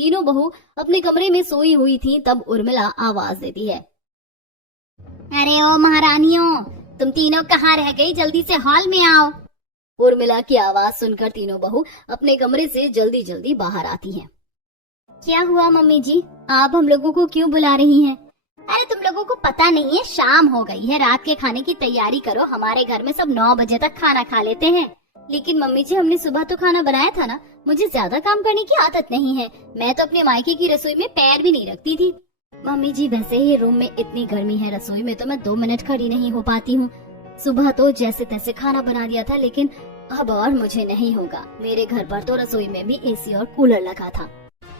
तीनों बहू अपने कमरे में सोई हुई थी, तब उर्मिला आवाज देती है, अरे ओ महारानियों, तुम तीनों कहाँ रह गई? जल्दी से हॉल में आओ। उर्मिला की आवाज सुनकर तीनों बहू अपने कमरे से जल्दी जल्दी बाहर आती हैं। क्या हुआ मम्मी जी, आप हम लोगों को क्यों बुला रही हैं? अरे तुम लोगों को पता नहीं है, शाम हो गई है, रात के खाने की तैयारी करो। हमारे घर में सब 9 बजे तक खाना खा लेते हैं। लेकिन मम्मी जी, हमने सुबह तो खाना बनाया था ना, मुझे ज्यादा काम करने की आदत नहीं है। मैं तो अपने मायके की रसोई में पैर भी नहीं रखती थी। मम्मी जी, वैसे ही रूम में इतनी गर्मी है, रसोई में तो मैं 2 मिनट खड़ी नहीं हो पाती हूँ। सुबह तो जैसे तैसे खाना बना दिया था, लेकिन अब और मुझे नहीं होगा। मेरे घर पर तो रसोई में भी एसी और कूलर लगा था।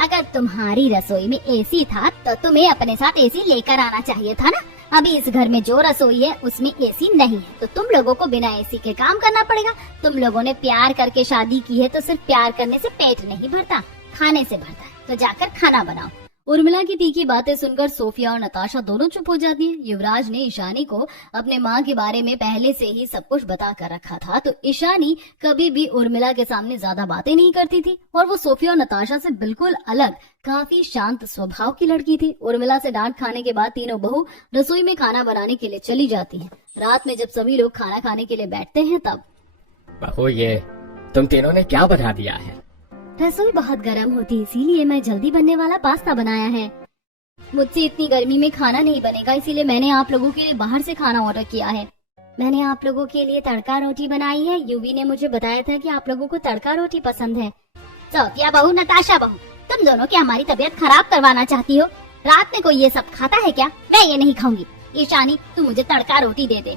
अगर तुम्हारी रसोई में एसी था तो तुम्हें अपने साथ एसी लेकर आना चाहिए था ना। अभी इस घर में जो रसोई है उसमें एसी नहीं है, तो तुम लोगों को बिना एसी के काम करना पड़ेगा। तुम लोगों ने प्यार करके शादी की है, तो सिर्फ प्यार करने से पेट नहीं भरता, खाने से भरता है। तो जाकर खाना बनाओ। उर्मिला की तीखी बातें सुनकर सोफिया और नताशा दोनों चुप हो जाती हैं। युवराज ने ईशानी को अपने माँ के बारे में पहले से ही सब कुछ बता कर रखा था, तो ईशानी कभी भी उर्मिला के सामने ज्यादा बातें नहीं करती थी और वो सोफिया और नताशा से बिल्कुल अलग, काफी शांत स्वभाव की लड़की थी। उर्मिला से डांट खाने के बाद तीनों बहू रसोई में खाना बनाने के लिए चली जाती है। रात में जब सभी लोग खाना खाने के लिए बैठते हैं, तब बहू, ये तुम तीनों ने क्या बना दिया है? रसोई बहुत गर्म होती, इसीलिए मैं जल्दी बनने वाला पास्ता बनाया है। मुझसे इतनी गर्मी में खाना नहीं बनेगा, इसीलिए मैंने आप लोगों के लिए बाहर से खाना ऑर्डर किया है। मैंने आप लोगों के लिए तड़का रोटी बनाई है। यूवी ने मुझे बताया था कि आप लोगों को तड़का रोटी पसंद है। सोफिया बहू, नताशा बहू, तुम दोनों क्या हमारी तबीयत खराब करवाना चाहती हो? रात में कोई ये सब खाता है क्या? मैं ये नहीं खाऊंगी। ईशानी, तू मुझे तड़का रोटी दे दे।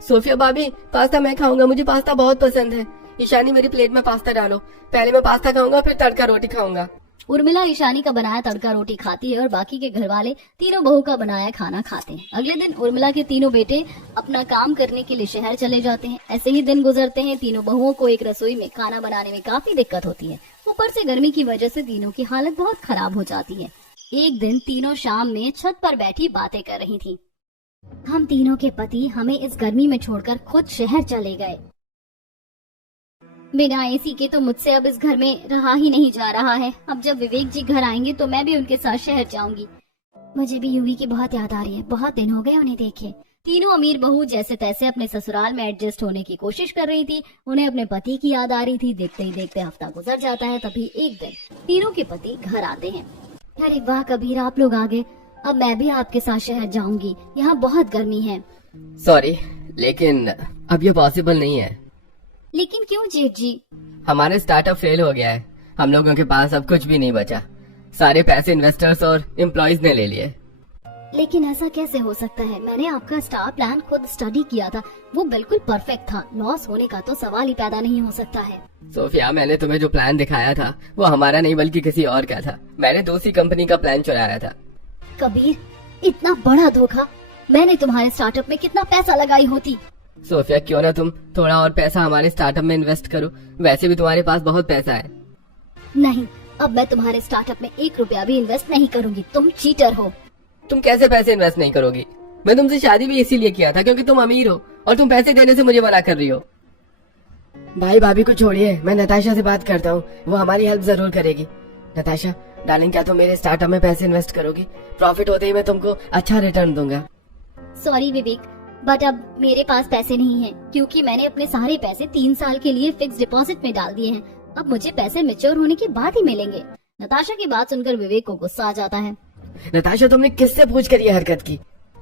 सोफिया भाभी, पास्ता मैं खाऊंगा, मुझे पास्ता बहुत पसंद है। ईशानी, मेरी प्लेट में पास्ता डालो। पहले मैं पास्ता खाऊंगा, फिर तड़का रोटी खाऊंगा। उर्मिला ईशानी का बनाया तड़का रोटी खाती है और बाकी के घर वाले तीनों बहू का बनाया खाना खाते हैं। अगले दिन उर्मिला के तीनों बेटे अपना काम करने के लिए शहर चले जाते हैं। ऐसे ही दिन गुजरते हैं। तीनों बहुओं को एक रसोई में खाना बनाने में काफी दिक्कत होती है। ऊपर से गर्मी की वजह से तीनों की हालत बहुत खराब हो जाती है। एक दिन तीनों शाम में छत पर बैठी बातें कर रही थी। हम तीनों के पति हमें इस गर्मी में छोड़कर खुद शहर चले गए। बिना एसी के तो मुझसे अब इस घर में रहा ही नहीं जा रहा है। अब जब विवेक जी घर आएंगे तो मैं भी उनके साथ शहर जाऊंगी। मुझे भी यूवी की बहुत याद आ रही है, बहुत दिन हो गए उन्हें देखे। तीनों अमीर बहू जैसे तैसे अपने ससुराल में एडजस्ट होने की कोशिश कर रही थी। उन्हें अपने पति की याद आ रही थी। देखते ही देखते हफ्ता गुजर जाता है। तभी एक दिन तीनों के पति घर आते हैं। अरे वाह कबीर, आप लोग आ गए। अब मैं भी आपके साथ शहर जाऊंगी, यहाँ बहुत गर्मी है। सॉरी, लेकिन अब ये पॉसिबल नहीं है। लेकिन क्यों जेठ जी? हमारे स्टार्टअप फेल हो गया है। हम लोगों के पास अब कुछ भी नहीं बचा। सारे पैसे इन्वेस्टर्स और एम्प्लॉइज ने ले लिए। लेकिन ऐसा कैसे हो सकता है? मैंने आपका स्टार प्लान खुद स्टडी किया था, वो बिल्कुल परफेक्ट था। लॉस होने का तो सवाल ही पैदा नहीं हो सकता है। सोफिया, मैंने तुम्हें जो प्लान दिखाया था वो हमारा नहीं बल्कि किसी और का था। मैंने दूसरी कंपनी का प्लान चुराया था। कबीर, इतना बड़ा धोखा! मैंने तुम्हारे स्टार्टअप में कितना पैसा लगाई होती। सोफिया, क्यों ना तुम थोड़ा और पैसा हमारे स्टार्टअप में इन्वेस्ट करो। वैसे भी तुम्हारे पास बहुत पैसा है। नहीं, अब मैं तुम्हारे स्टार्टअप में 1 रुपया भी इन्वेस्ट नहीं करूंगी। तुम चीटर हो। तुम कैसे पैसे इन्वेस्ट नहीं करोगी? मैं तुमसे शादी भी इसीलिए किया था क्योंकि तुम अमीर हो और तुम पैसे देने से मुझे मना कर रही हो। भाई भाभी को छोड़िए, मैं नताशा से बात करता हूँ, वो हमारी हेल्प जरूर करेगी। नताशा डार्लिंग, क्या तुम मेरे स्टार्टअप में पैसे इन्वेस्ट करोगी? प्रॉफिट होते ही मैं तुमको अच्छा रिटर्न दूंगा। सॉरी विवेक, बट अब मेरे पास पैसे नहीं है, क्योंकि मैंने अपने सारे पैसे 3 साल के लिए फिक्स डिपॉजिट में डाल दिए हैं। अब मुझे पैसे मैच्योर होने के बाद ही मिलेंगे। नताशा की बात सुनकर विवेक को गुस्सा आ जाता है। नताशा, तुमने किससे पूछकर ये हरकत की?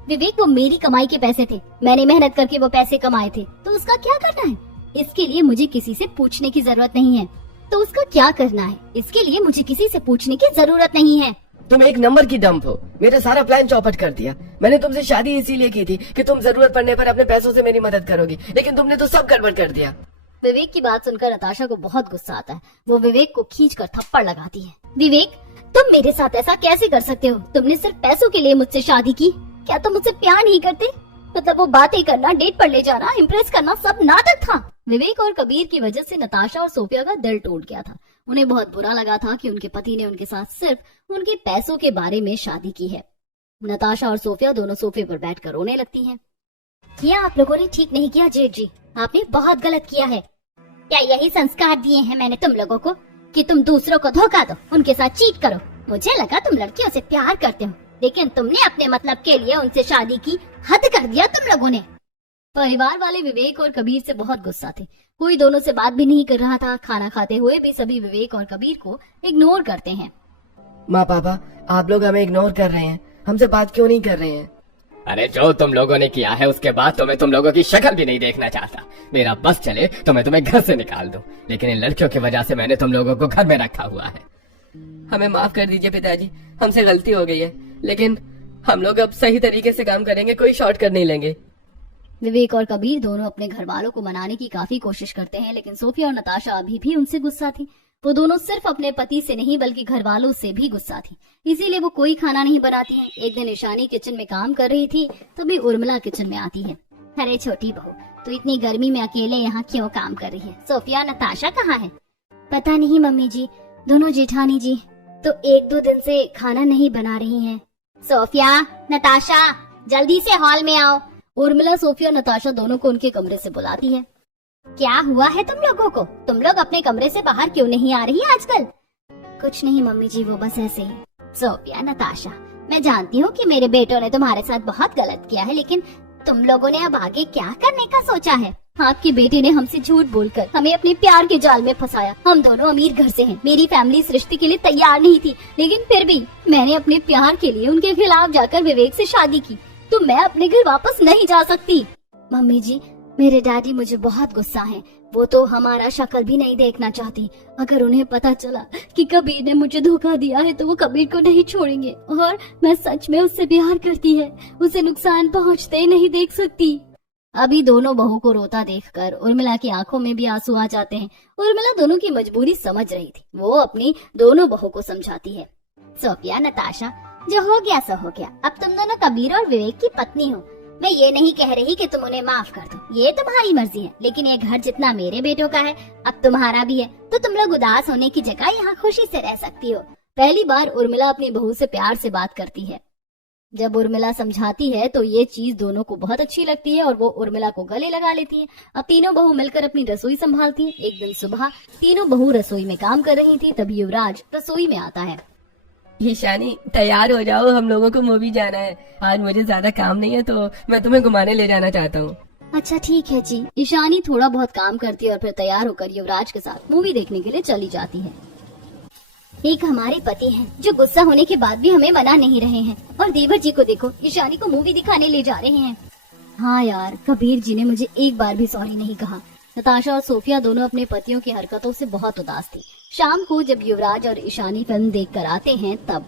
विवेक, वो मेरी कमाई के पैसे थे। मैंने मेहनत करके वो पैसे कमाए थे, तो उसका क्या करना है? इसके लिए मुझे किसी से पूछने की जरूरत नहीं है। तो उसका क्या करना है? इसके लिए मुझे किसी से पूछने की जरूरत नहीं है। तुम एक नंबर की डंप हो। मेरा सारा प्लान चौपट कर दिया। मैंने तुमसे शादी इसीलिए की थी कि तुम जरूरत पड़ने पर अपने पैसों से मेरी मदद करोगी, लेकिन तुमने तो सब गड़बड़ कर दिया। विवेक की बात सुनकर नताशा को बहुत गुस्सा आता है। वो विवेक को खींचकर थप्पड़ लगाती है। विवेक, तुम मेरे साथ ऐसा कैसे कर सकते हो? तुमने सिर्फ पैसों के लिए मुझसे शादी की। क्या तुम मुझसे प्यार नहीं करते? मतलब वो बातें करना, डेट पर ले जाना, इम्प्रेस करना सब नाटक था। विवेक और कबीर की वजह से नताशा और सोफिया का दिल टूट गया था। उन्हें बहुत बुरा लगा था कि उनके पति ने उनके साथ सिर्फ उनके पैसों के बारे में शादी की है। नताशा और सोफिया दोनों सोफे पर बैठकर रोने लगती हैं। ये आप लोगों ने ठीक नहीं किया जेठ जी, आपने बहुत गलत किया है। क्या यही संस्कार दिए हैं मैंने तुम लोगों को कि तुम दूसरों को धोखा दो, उनके साथ चीट करो। मुझे लगा तुम लड़कियों से प्यार करते हो, लेकिन तुमने अपने मतलब के लिए उनसे शादी की। हद कर दिया तुम लोगों ने। परिवार वाले विवेक और कबीर से बहुत गुस्सा थे। कोई दोनों से बात भी नहीं कर रहा था। खाना खाते हुए भी सभी विवेक और कबीर को इग्नोर करते हैं। माँ पापा, आप लोग हमें इग्नोर कर रहे हैं, हमसे बात क्यों नहीं कर रहे हैं? अरे जो तुम लोगों ने किया है उसके बाद तो मैं तुम लोगों की शक्ल भी नहीं देखना चाहता। मेरा बस चले तो मैं तुम्हें घर से निकाल दूं, लेकिन इन लड़कियों की वजह से मैंने तुम लोगों को घर में रखा हुआ है। हमें माफ कर दीजिए पिताजी, हमसे गलती हो गई है, लेकिन हम लोग अब सही तरीके से काम करेंगे, कोई शॉर्टकट नहीं लेंगे। विवेक और कबीर दोनों अपने घर वालों को मनाने की काफी कोशिश करते हैं, लेकिन सोफिया और नताशा अभी भी उनसे गुस्सा थी। वो दोनों सिर्फ अपने पति से नहीं बल्कि घर वालों से भी गुस्सा थी, इसीलिए वो कोई खाना नहीं बनाती हैं। एक दिन ईशानी किचन में काम कर रही थी, तभी उर्मिला किचन में आती है। अरे छोटी बहू, तू इतनी गर्मी में अकेले यहाँ क्यों काम कर रही है? सोफिया नताशा कहाँ है? पता नहीं मम्मी जी, दोनों जेठानी जी तो 1-2 दिन से खाना नहीं बना रही हैं। सोफिया, नताशा, जल्दी से हॉल में आओ। उर्मिला सोफिया और नताशा दोनों को उनके कमरे से बुलाती है। क्या हुआ है तुम लोगों को? तुम लोग अपने कमरे से बाहर क्यों नहीं आ रही आजकल? कुछ नहीं मम्मी जी, वो बस ऐसे ही। सोफिया, नताशा, मैं जानती हूँ कि मेरे बेटों ने तुम्हारे साथ बहुत गलत किया है, लेकिन तुम लोगों ने अब आगे क्या करने का सोचा है? आपके बेटे ने हमसे झूठ बोलकर हमें अपने प्यार के जाल में फंसाया। हम दोनों अमीर घर से हैं। मेरी फैमिली इस रिश्ते के लिए तैयार नहीं थी, लेकिन फिर भी मैंने अपने प्यार के लिए उनके खिलाफ जाकर विवेक से शादी की। तो मैं अपने घर वापस नहीं जा सकती। मम्मी जी, मेरे डैडी मुझे बहुत गुस्सा हैं। वो तो हमारा शक्ल भी नहीं देखना चाहती। अगर उन्हें पता चला कि कबीर ने मुझे धोखा दिया है तो वो कबीर को नहीं छोड़ेंगे, और मैं सच में उससे प्यार करती है, उसे नुकसान पहुंचते नहीं देख सकती। अभी दोनों बहू को रोता देखकर उर्मिला की आंखों में भी आंसू आ जाते हैं। उर्मिला दोनों की मजबूरी समझ रही थी। वो अपनी दोनों बहू को समझाती है। सोफिया, नताशा, जो हो गया सो हो गया। अब तुम दोनों कबीर और विवेक की पत्नी हो। मैं ये नहीं कह रही कि तुम उन्हें माफ कर दो, ये तुम्हारी मर्जी है, लेकिन ये घर जितना मेरे बेटों का है अब तुम्हारा भी है, तो तुम लोग उदास होने की जगह यहाँ खुशी से रह सकती हो। पहली बार उर्मिला अपनी बहू से प्यार से बात करती है। जब उर्मिला समझाती है तो ये चीज दोनों को बहुत अच्छी लगती है और वो उर्मिला को गले लगा लेती है। अब तीनों बहू मिलकर अपनी रसोई संभालती है। एक दिन सुबह तीनों बहू रसोई में काम कर रही थी, तभी युवराज रसोई में आता है। ईशानी, तैयार हो जाओ, हम लोगों को मूवी जाना है। आज मुझे ज्यादा काम नहीं है तो मैं तुम्हें घुमाने ले जाना चाहता हूँ। अच्छा ठीक है जी। ईशानी थोड़ा बहुत काम करती है और फिर तैयार होकर युवराज के साथ मूवी देखने के लिए चली जाती है। एक हमारे पति हैं जो गुस्सा होने के बाद भी हमें मना नहीं रहे हैं, और देवर जी को देखो, ईशानी को मूवी दिखाने ले जा रहे हैं। हाँ यार, कबीर जी ने मुझे एक बार भी सॉरी नहीं कहा। नताशा और सोफिया दोनों अपने पतियों की हरकतों से बहुत उदास थी। शाम को जब युवराज और ईशानी फिल्म देखकर आते हैं तब,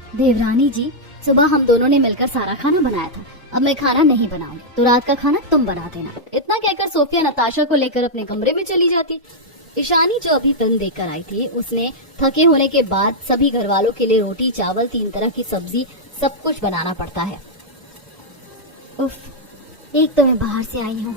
देवरानी जी, सुबह हम दोनों ने मिलकर सारा खाना बनाया था, अब मैं खाना नहीं बनाऊंगी, तो रात का खाना तुम बना देना। इतना कहकर सोफिया नताशा को लेकर अपने कमरे में चली जाती। ईशानी जो अभी फिल्म देखकर आई थी, उसने थके होने के बाद सभी घर वालों के लिए रोटी, चावल, 3 तरह की सब्जी, सब कुछ बनाना पड़ता है। उफ, एक तो मैं बाहर से आई हूँ,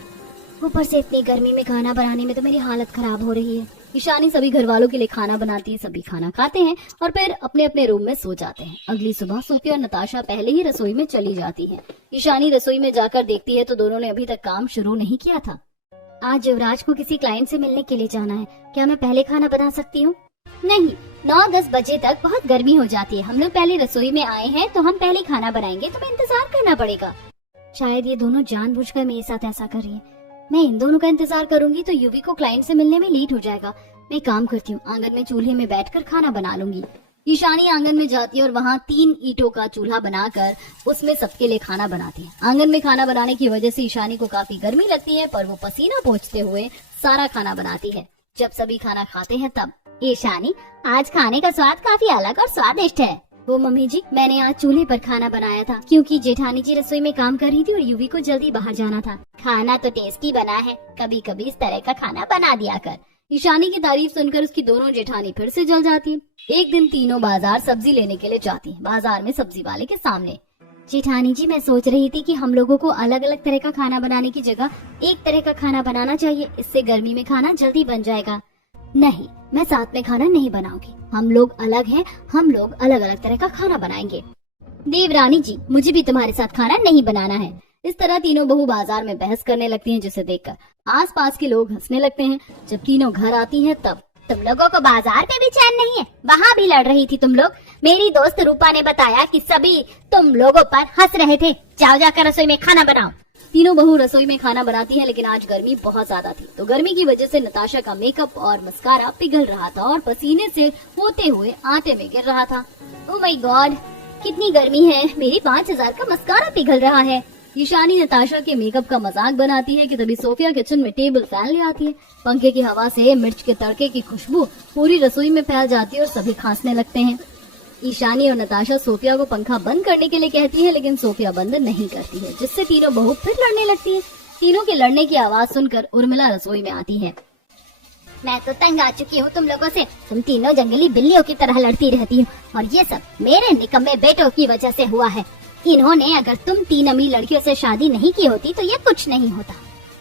ऊपर से इतनी गर्मी में खाना बनाने में तो मेरी हालत खराब हो रही है। ईशानी सभी घर वालों के लिए खाना बनाती है, सभी खाना खाते हैं और फिर अपने अपने रूम में सो जाते हैं। अगली सुबह सोफिया और नताशा पहले ही रसोई में चली जाती हैं। ईशानी रसोई में जाकर देखती है तो दोनों ने अभी तक काम शुरू नहीं किया था। आज युवराज को किसी क्लाइंट से मिलने के लिए जाना है, क्या मैं पहले खाना बना सकती हूँ? नहीं, 9-10 बजे तक बहुत गर्मी हो जाती है। हम लोग पहले रसोई में आए हैं तो हम पहले खाना बनाएंगे, तुम्हें इंतजार करना पड़ेगा। शायद ये दोनों जानबूझकर मेरे साथ ऐसा कर रही है। मैं इन दोनों का इंतजार करूंगी तो युवी को क्लाइंट से मिलने में लेट हो जाएगा। मैं काम करती हूँ, आंगन में चूल्हे में बैठकर खाना बना लूंगी। ईशानी आंगन में जाती है और वहाँ 3 ईंटों का चूल्हा बनाकर उसमें सबके लिए खाना बनाती है। आंगन में खाना बनाने की वजह से ईशानी को काफी गर्मी लगती है, पर वो पसीना पोंछते हुए सारा खाना बनाती है। जब सभी खाना खाते हैं तब, ईशानी, आज खाने का स्वाद काफी अलग और स्वादिष्ट है। वो मम्मी जी, मैंने आज चूल्हे पर खाना बनाया था क्योंकि जेठानी जी रसोई में काम कर रही थी और युवी को जल्दी बाहर जाना था। खाना तो टेस्टी बना है, कभी कभी इस तरह का खाना बना दिया कर। ईशानी की तारीफ सुनकर उसकी दोनों जेठानी फिर से जल जाती है। एक दिन तीनों बाजार सब्जी लेने के लिए जाती है। बाजार में सब्जी वाले के सामने, जेठानी जी, मैं सोच रही थी कि हम लोगों को अलग अलग तरह का खाना बनाने की जगह एक तरह का खाना बनाना चाहिए, इससे गर्मी में खाना जल्दी बन जाएगा। नहीं, मैं साथ में खाना नहीं बनाऊंगी, हम लोग अलग हैं, हम लोग अलग अलग तरह का खाना बनाएंगे। देवरानी जी, मुझे भी तुम्हारे साथ खाना नहीं बनाना है। इस तरह तीनों बहू बाजार में बहस करने लगती हैं, जिसे देखकर आसपास के लोग हंसने लगते हैं। जब तीनों घर आती हैं तब तुम लोगों को बाजार पे भी चैन नहीं है, वहाँ भी लड़ रही थी तुम लोग। मेरी दोस्त रूपा ने बताया कि सभी तुम लोगों पर हंस रहे थे। जाओ जाकर रसोई में खाना बनाओ। तीनों बहू रसोई में खाना बनाती हैं, लेकिन आज गर्मी बहुत ज्यादा थी, तो गर्मी की वजह से नताशा का मेकअप और मस्कारा पिघल रहा था और पसीने से होते हुए आटे में गिर रहा था। ओह माय गॉड, कितनी गर्मी है, मेरी 5000 का मस्कारा पिघल रहा है। ईशानी नताशा के मेकअप का मजाक बनाती है कि तभी सोफिया किचन में टेबल फैन ले आती है। पंखे की हवा से मिर्च के तड़के की खुशबू पूरी रसोई में फैल जाती है और सभी खांसने लगते हैं। ईशानी और नताशा सोफिया को पंखा बंद करने के लिए कहती है, लेकिन सोफिया बंद नहीं करती है, जिससे तीनों बहू फिर लड़ने लगती है। तीनों के लड़ने की आवाज सुनकर उर्मिला रसोई में आती है। मैं तो तंग आ चुकी हूँ तुम लोगों से, तुम तीनों जंगली बिल्लियों की तरह लड़ती रहती हो, और ये सब मेरे निकम्मे बेटों की वजह से हुआ है। इन्होंने अगर तुम 3 अमीर लड़कियों से शादी नहीं की होती तो ये कुछ नहीं होता।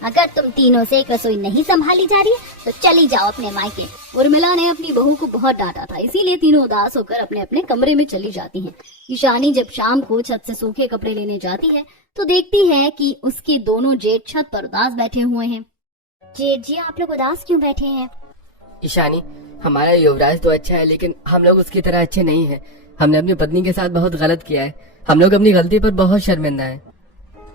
अगर तुम तीनों से एक रसोई नहीं संभाली जा रही है तो चली जाओ अपने मायके। उर्मिला ने अपनी बहू को बहुत डांटा था, इसीलिए तीनों उदास होकर अपने अपने कमरे में चली जाती हैं। ईशानी जब शाम को छत से सूखे कपड़े लेने जाती है तो देखती है कि उसके दोनों जेठ छत पर उदास बैठे हुए हैं। जेठ जी, आप लोग उदास क्यों बैठे हैं? ईशानी, हमारा युवराज तो अच्छा है, लेकिन हम लोग उसकी तरह अच्छे नहीं है। हमने अपनी पत्नी के साथ बहुत गलत किया है। हम लोग अपनी गलती पर बहुत शर्मिंदा हैं।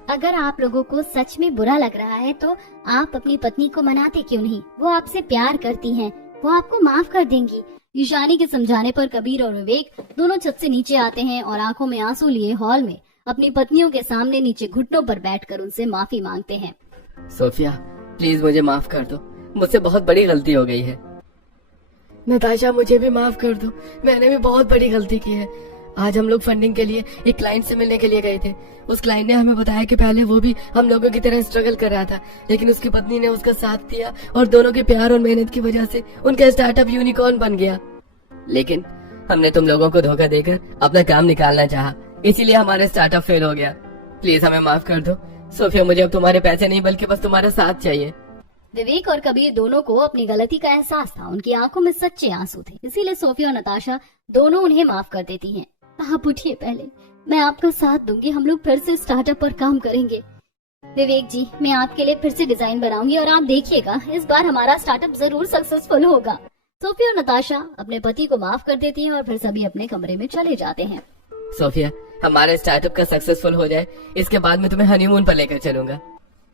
अगर आप लोगों को सच में बुरा लग रहा है तो आप अपनी पत्नी को मनाते क्यों नहीं? वो आपसे प्यार करती हैं, वो आपको माफ कर देंगी। ईशानी के समझाने पर कबीर और विवेक दोनों छत से नीचे आते हैं और आंखों में आंसू लिए हॉल में अपनी पत्नियों के सामने नीचे घुटनों पर बैठकर उनसे माफी मांगते हैं। सोफिया, प्लीज मुझे माफ कर दो, मुझसे बहुत बड़ी गलती हो गई है। नताशा, मुझे भी माफ कर दो, मैंने भी बहुत बड़ी गलती की है। आज हम लोग फंडिंग के लिए एक क्लाइंट से मिलने के लिए गए थे। उस क्लाइंट ने हमें बताया कि पहले वो भी हम लोगों की तरह स्ट्रगल कर रहा था, लेकिन उसकी पत्नी ने उसका साथ दिया और दोनों के प्यार और मेहनत की वजह से उनका स्टार्टअप यूनिकॉर्न बन गया। लेकिन हमने तुम लोगों को धोखा देकर अपना काम निकालना चाहा, इसीलिए हमारा स्टार्टअप फेल हो गया। प्लीज हमें माफ कर दो। सोफिया, मुझे अब तुम्हारे पैसे नहीं बल्कि बस तुम्हारा साथ चाहिए। विवेक और कबीर दोनों को अपनी गलती का एहसास था, उनकी आंखों में सच्चे आंसू थे, इसीलिए सोफिया और नताशा दोनों उन्हें माफ कर देती हैं। आप उठिए, पहले मैं आपका साथ दूंगी, हम लोग फिर से स्टार्टअप पर काम करेंगे। विवेक जी, मैं आपके लिए फिर से डिजाइन बनाऊंगी और आप देखिएगा, इस बार हमारा स्टार्टअप जरूर सक्सेसफुल होगा। सोफिया और नताशा अपने पति को माफ कर देती हैं और फिर सभी अपने कमरे में चले जाते हैं। सोफिया, हमारे स्टार्टअप का सक्सेसफुल हो जाए, इसके बाद मैं तुम्हें हनीमून पर लेकर चलूंगा।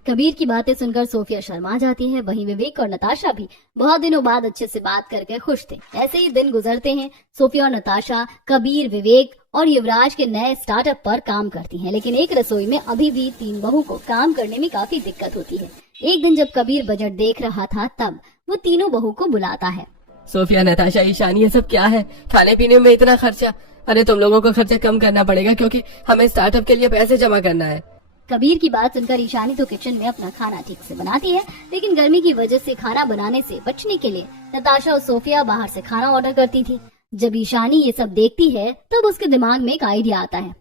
कबीर की बातें सुनकर सोफिया शर्मा जाती है। वहीं विवेक और नताशा भी बहुत दिनों बाद अच्छे से बात करके खुश थे। ऐसे ही दिन गुजरते हैं। सोफिया और नताशा, कबीर, विवेक और युवराज के नए स्टार्टअप पर काम करती हैं, लेकिन एक रसोई में अभी भी 3 बहू को काम करने में काफी दिक्कत होती है। एक दिन जब कबीर बजट देख रहा था तब वो तीनों बहू को बुलाता है। सोफिया, नताशा, ईशानी, ये सब क्या है? खाने पीने में इतना खर्चा? अरे तुम लोगों को खर्चा कम करना पड़ेगा, क्योंकि हमें स्टार्टअप के लिए पैसे जमा करना है। कबीर की बात सुनकर ईशानी तो किचन में अपना खाना ठीक से बनाती है, लेकिन गर्मी की वजह से खाना बनाने से बचने के लिए नताशा और सोफिया बाहर से खाना ऑर्डर करती थी। जब ईशानी ये सब देखती है तब उसके दिमाग में एक आइडिया आता है।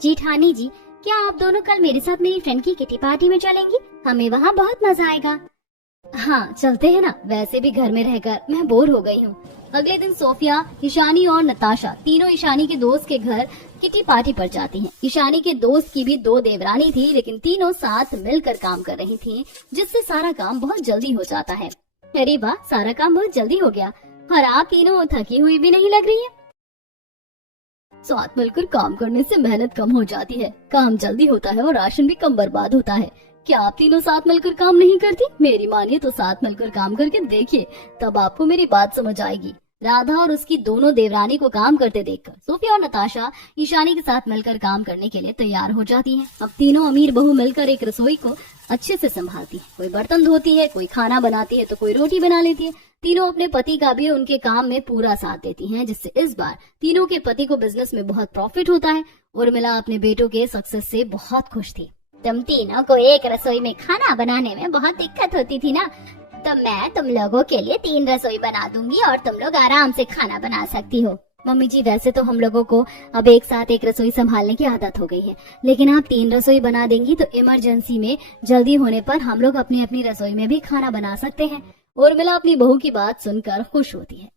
जेठानी जी, क्या आप दोनों कल मेरे साथ मेरी फ्रेंड की किटी पार्टी में चलेंगी? हमें वहाँ बहुत मजा आएगा। हाँ, चलते हैं ना, वैसे भी घर में रहकर मैं बोर हो गई हूँ। अगले दिन सोफिया, ईशानी और नताशा तीनों ईशानी के दोस्त के घर किटी पार्टी पर जाती हैं। ईशानी के दोस्त की भी 2 देवरानी थी, लेकिन तीनों साथ मिलकर काम कर रही थीं, जिससे सारा काम बहुत जल्दी हो जाता है। अरे वाह, सारा काम बहुत जल्दी हो गया और आप तीनों थकी हुई भी नहीं लग रही है। साथ मिलकर काम करने से मेहनत कम हो जाती है, काम जल्दी होता है और राशन भी कम बर्बाद होता है। क्या आप तीनों साथ मिलकर काम नहीं करती? मेरी मानिए तो साथ मिलकर काम करके देखिए, तब आपको मेरी बात समझ आएगी। राधा और उसकी दोनों देवरानी को काम करते देखकर सोफिया और नताशा ईशानी के साथ मिलकर काम करने के लिए तैयार हो जाती हैं। अब तीनों अमीर बहू मिलकर एक रसोई को अच्छे से संभालती है। कोई बर्तन धोती है, कोई खाना बनाती है तो कोई रोटी बना लेती है। तीनों अपने पति का भी उनके काम में पूरा साथ देती हैं, जिससे इस बार तीनों के पति को बिजनेस में बहुत प्रॉफिट होता है। उर्मिला अपने बेटों के सक्सेस से बहुत खुश थी। तुम तीनों को एक रसोई में खाना बनाने में बहुत दिक्कत होती थी ना, तो मैं तुम लोगों के लिए 3 रसोई बना दूंगी और तुम लोग आराम से खाना बना सकती हो। मम्मी जी, वैसे तो हम लोगों को अब एक साथ एक रसोई संभालने की आदत हो गई है, लेकिन आप 3 रसोई बना देंगी तो इमरजेंसी में जल्दी होने पर हम लोग अपनी अपनी रसोई में भी खाना बना सकते हैं। उर्मिला अपनी बहू की बात सुनकर खुश होती है।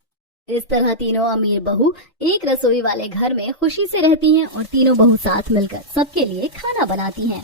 इस तरह तीनों अमीर बहू एक रसोई वाले घर में खुशी से रहती हैं और तीनों बहू साथ मिलकर सबके लिए खाना बनाती हैं।